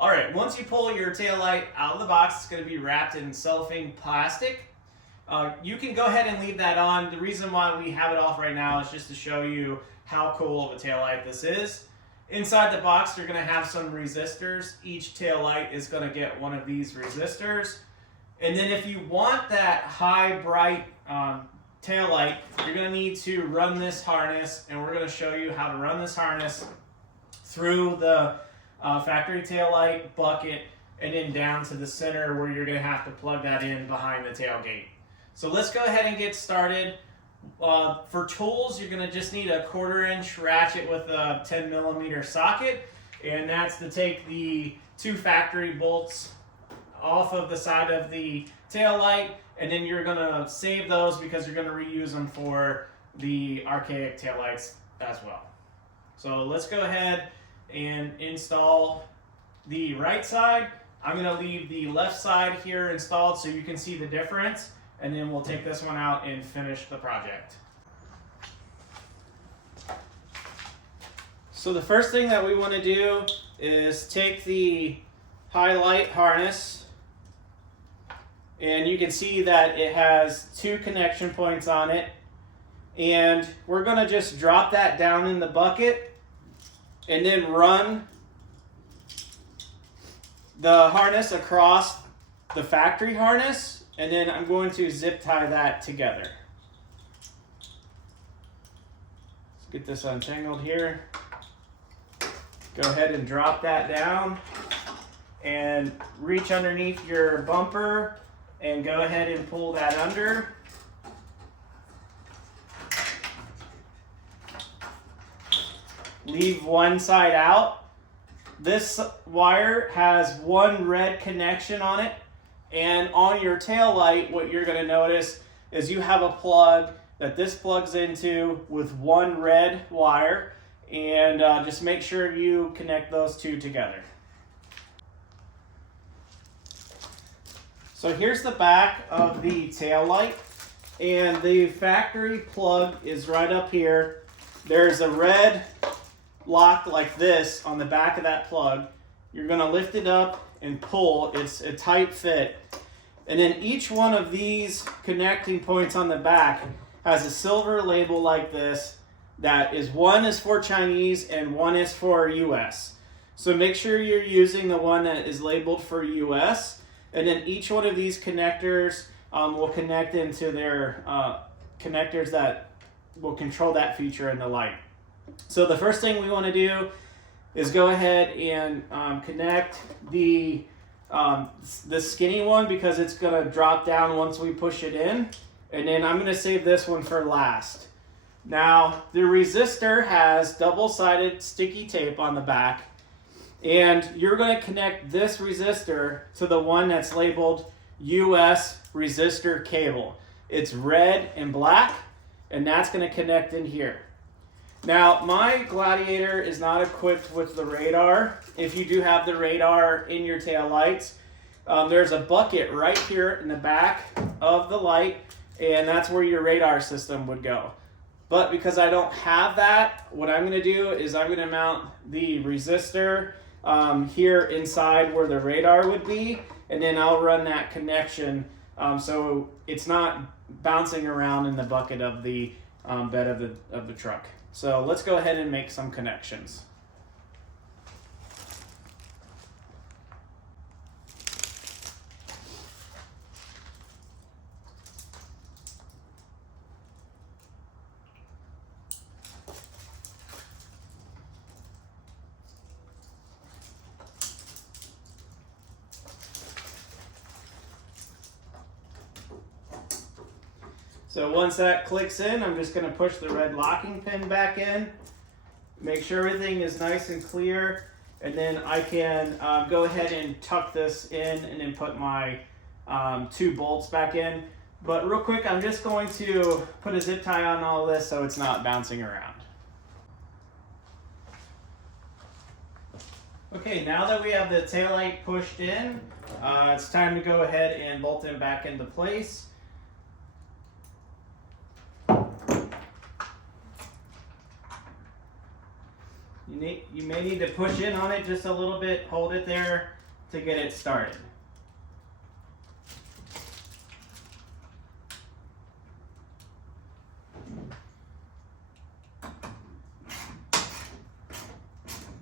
All right, once you pull your tail light out of the box, it's going to be wrapped in cellophane plastic. You can go ahead and leave that on. The reason why we have it off right now is just to show you how cool of a tail light this is. Inside the box, you're going to have some resistors. Each tail light is going to get one of these resistors. And then if you want that high bright tail light, you're going to need to run this harness, and we're going to show you how to run this harness through the factory tail light bucket and then down to the center where you're going to have to plug that in behind the tailgate. So let's go ahead and get started. For tools, you're going to just need a 1/4-inch ratchet with a 10mm socket, and that's to take the 2 factory bolts off of the side of the tail light, and then you're going to save those because you're going to reuse them for the archaic tail lights as well. So let's go ahead and install the right side. I'm going to leave the left side here installed so you can see the difference, and then we'll take this one out and finish the project. So the first thing that we want to do is take the highlight harness, and you can see that it has 2 connection points on it, and we're going to just drop that down in the bucket and then run the harness across the factory harness, and then I'm going to zip tie that together. Let's get this untangled here. Go ahead and drop that down and reach underneath your bumper and go ahead and pull that under. Leave one side out. This wire has 1 red connection on it, and on your tail light, what you're going to notice is you have a plug that this plugs into with 1 red wire, and just make sure you connect those 2 together. So here's the back of the tail light, and the factory plug is right up here. There's a red lock like this on the back of that plug. You're going to lift it up and pull. It's a tight fit. And then each one of these connecting points on the back has a silver label like this that is, 1 is for Chinese and 1 is for US. So make sure you're using the one that is labeled for US, and then each one of these connectors will connect into their connectors that will control that feature in the light. So the first thing we want to do is go ahead and connect the skinny one, because it's going to drop down once we push it in, and then I'm going to save this one for last. Now, the resistor has double-sided sticky tape on the back, and you're going to connect this resistor to the one that's labeled US resistor cable. It's red and black, and that's going to connect in here. Now, my Gladiator is not equipped with the radar. If you do have the radar in your tail lights, there's a bucket right here in the back of the light, and that's where your radar system would go. But because I don't have that, what I'm going to do is I'm going to mount the resistor here inside where the radar would be, and then I'll run that connection so it's not bouncing around in the bucket of the bed of the truck. So let's go ahead and make some connections. So once that clicks in, I'm just going to push the red locking pin back in, make sure everything is nice and clear, and then I can go ahead and tuck this in and then put my 2 bolts back in. But real quick, I'm just going to put a zip tie on all this so it's not bouncing around. Okay, now that we have the taillight pushed in, it's time to go ahead and bolt them back into place. You may need to push in on it just a little bit, hold it there to get it started.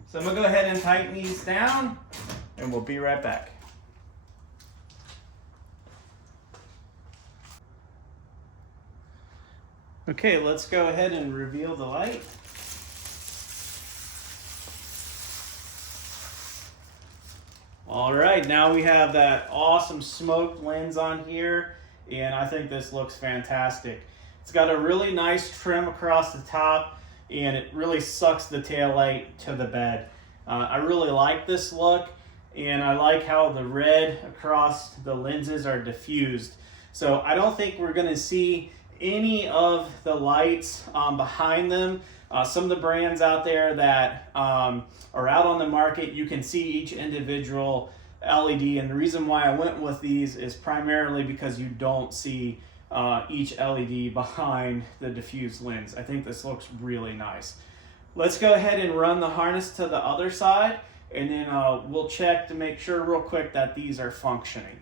So I'm gonna go ahead and tighten these down and we'll be right back. Okay, let's go ahead and reveal the light. All right, now we have that awesome smoked lens on here, and I think this looks fantastic. It's got a really nice trim across the top, and it really sucks the tail light to the bed. I really like this look, and I like how the red across the lenses are diffused. So I don't think we're gonna see any of the lights behind them. Some of the brands out there that are out on the market, you can see each individual LED, and the reason why I went with these is primarily because you don't see each LED behind the diffused lens. I think this looks really nice. Let's go ahead and run the harness to the other side, and then we'll check to make sure real quick that these are functioning.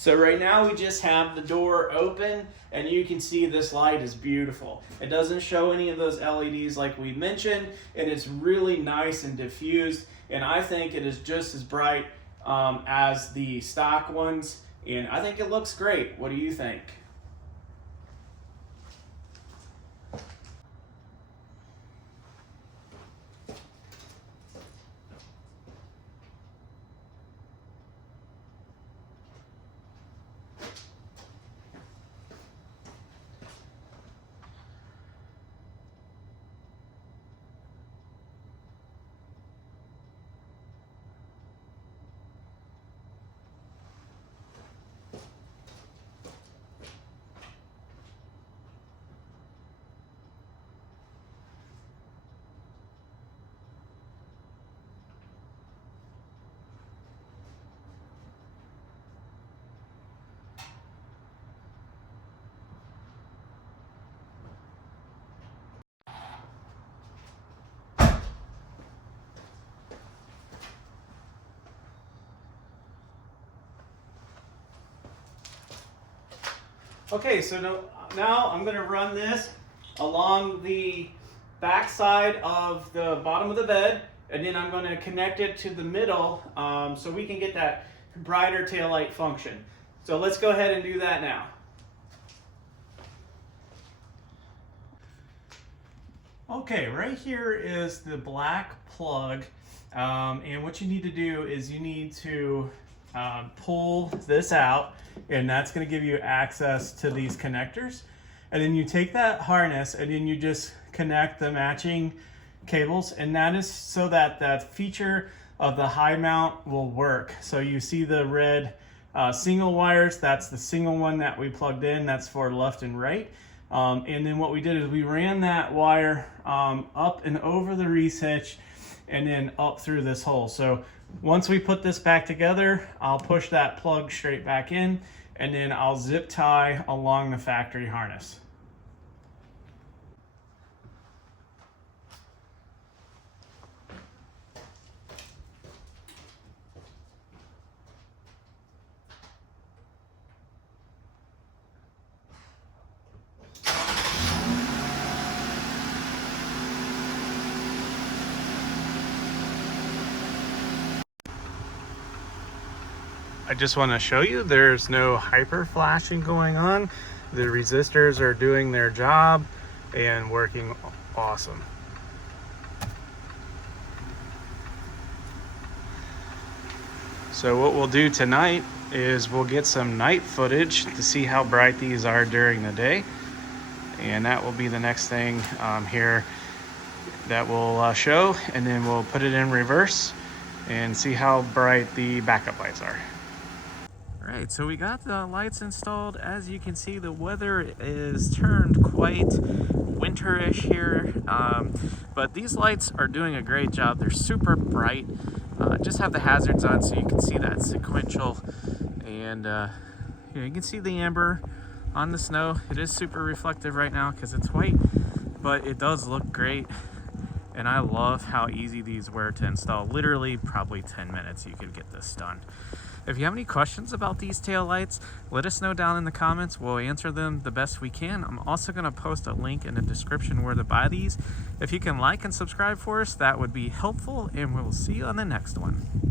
So right now we just have the door open, and you can see this light is beautiful. It doesn't show any of those LEDs like we mentioned, and it's really nice and diffused, and I think it is just as bright as the stock ones, and I think it looks great. What do you think? Okay, so now I'm going to run this along the back side of the bottom of the bed, and then I'm going to connect it to the middle so we can get that brighter taillight function. So let's go ahead and do that now. Okay, right here is the black plug, and what you need to do is you need to pull this out, and that's going to give you access to these connectors. And then you take that harness and then you just connect the matching cables, and that is so that that feature of the high mount will work. So you see the red single wires, that's the single one that we plugged in, that's for left and right. And then what we did is we ran that wire up and over the reese hitch and then up through this hole. So once we put this back together, I'll push that plug straight back in, and then I'll zip tie along the factory harness. I just want to show you there's no hyper flashing going on. The resistors are doing their job and working awesome. So what we'll do tonight is we'll get some night footage to see how bright these are during the day, and that will be the next thing here that we'll show, and then we'll put it in reverse and see how bright the backup lights are. Right, so we got the lights installed. As you can see, the weather is turned quite winterish here, but these lights are doing a great job. They're super bright. Just have the hazards on so you can see that sequential, and you can see the amber on the snow. It is super reflective right now because it's white, but it does look great. And I love how easy these were to install. Literally probably 10 minutes you could get this done. If you have any questions about these tail lights, let us know down in the comments. We'll answer them the best we can. I'm also going to post a link in the description where to buy these. If you can like and subscribe for us, that would be helpful, and we'll see you on the next one.